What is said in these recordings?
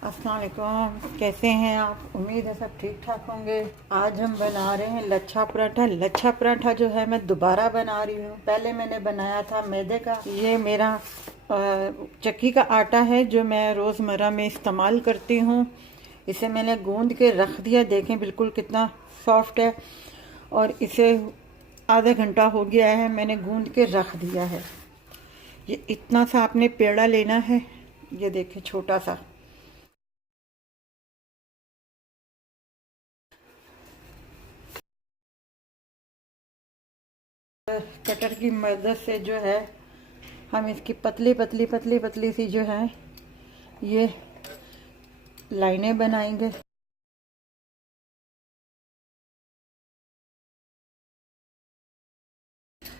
अस्सलाम वालेकुम, कैसे हैं आप? उम्मीद है सब ठीक ठाक होंगे। आज हम बना रहे हैं लच्छा पराठा। लच्छा पराठा जो है मैं दोबारा बना रही हूँ। पहले मैंने बनाया था मैदे का। ये मेरा चक्की का आटा है जो मैं रोज़मर्रा में इस्तेमाल करती हूँ। इसे मैंने गूंद के रख दिया। देखें बिल्कुल कितना सॉफ्ट है। और इसे आधा घंटा हो गया है मैंने गूंद के रख दिया है। ये इतना सा आपने पेड़ा लेना है। ये देखें छोटा सा। कटर की मदद से जो है हम इसकी पतली पतली पतली पतली सी जो है ये लाइनें बनाएंगे।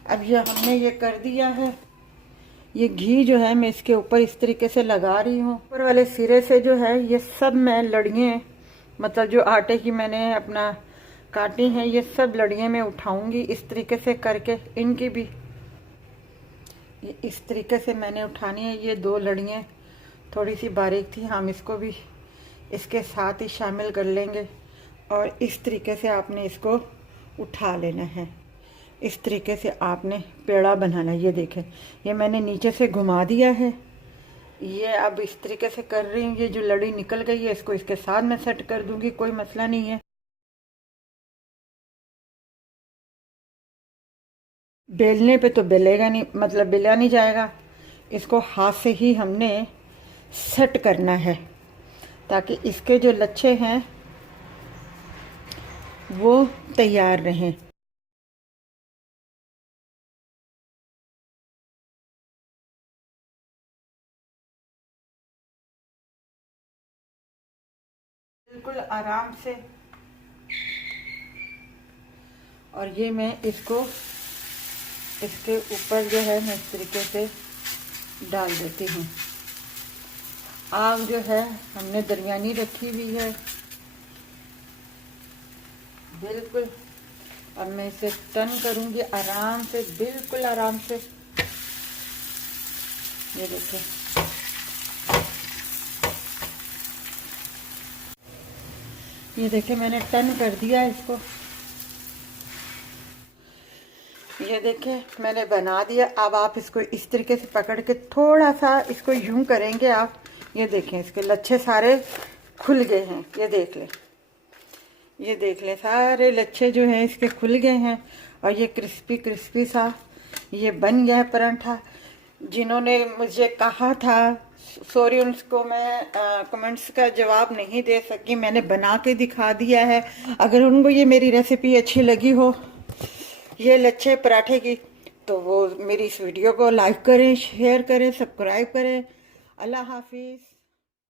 अब ये हमने ये कर दिया है। ये घी जो है मैं इसके ऊपर इस तरीके से लगा रही हूँ। ऊपर वाले सिरे से जो है ये सब मैं लड़ियाँ, मतलब जो आटे की मैंने अपना काटी हैं, ये सब लड़ियाँ मैं उठाऊंगी इस तरीके से करके। इनकी भी ये इस तरीके से मैंने उठानी है। ये दो लड़ियाँ थोड़ी सी बारीक थी, हम इसको भी इसके साथ ही शामिल कर लेंगे। और इस तरीके से आपने इसको उठा लेना है। इस तरीके से आपने पेड़ा बनाना है। ये देखें, ये मैंने नीचे से घुमा दिया है। ये अब इस तरीके से कर रही हूँ। ये जो लड़ी निकल गई है इसको इसके साथ मैं सेट कर दूंगी, कोई मसला नहीं है। बेलने पे तो बेलेगा नहीं, मतलब बेला नहीं जाएगा। इसको हाथ से ही हमने सेट करना है ताकि इसके जो लच्छे हैं वो तैयार रहें। बिल्कुल आराम से। और ये मैं इसको इसके ऊपर जो है मैं इस तरीके से डाल देती हूँ। आग जो है हमने दरमियानी रखी हुई है बिल्कुल। अब मैं इसे टर्न करूँगी आराम से, बिल्कुल आराम से। ये देखें, ये देखें मैंने टर्न कर दिया इसको। ये देखें मैंने बना दिया। अब आप इसको इस तरीके से पकड़ के थोड़ा सा इसको यूं करेंगे आप। ये देखें इसके लच्छे सारे खुल गए हैं। ये देख लें, ये देख लें सारे लच्छे जो हैं इसके खुल गए हैं। और ये क्रिस्पी क्रिस्पी सा ये बन गया है पराठा। जिन्होंने मुझे कहा था, सॉरी उनको मैं कमेंट्स का जवाब नहीं दे सकी, मैंने बना के दिखा दिया है। अगर उनको ये मेरी रेसिपी अच्छी लगी हो ये लच्छे पराठे की, तो वो मेरी इस वीडियो को लाइक करें, शेयर करें, सब्सक्राइब करें। अल्लाह हाफिज़।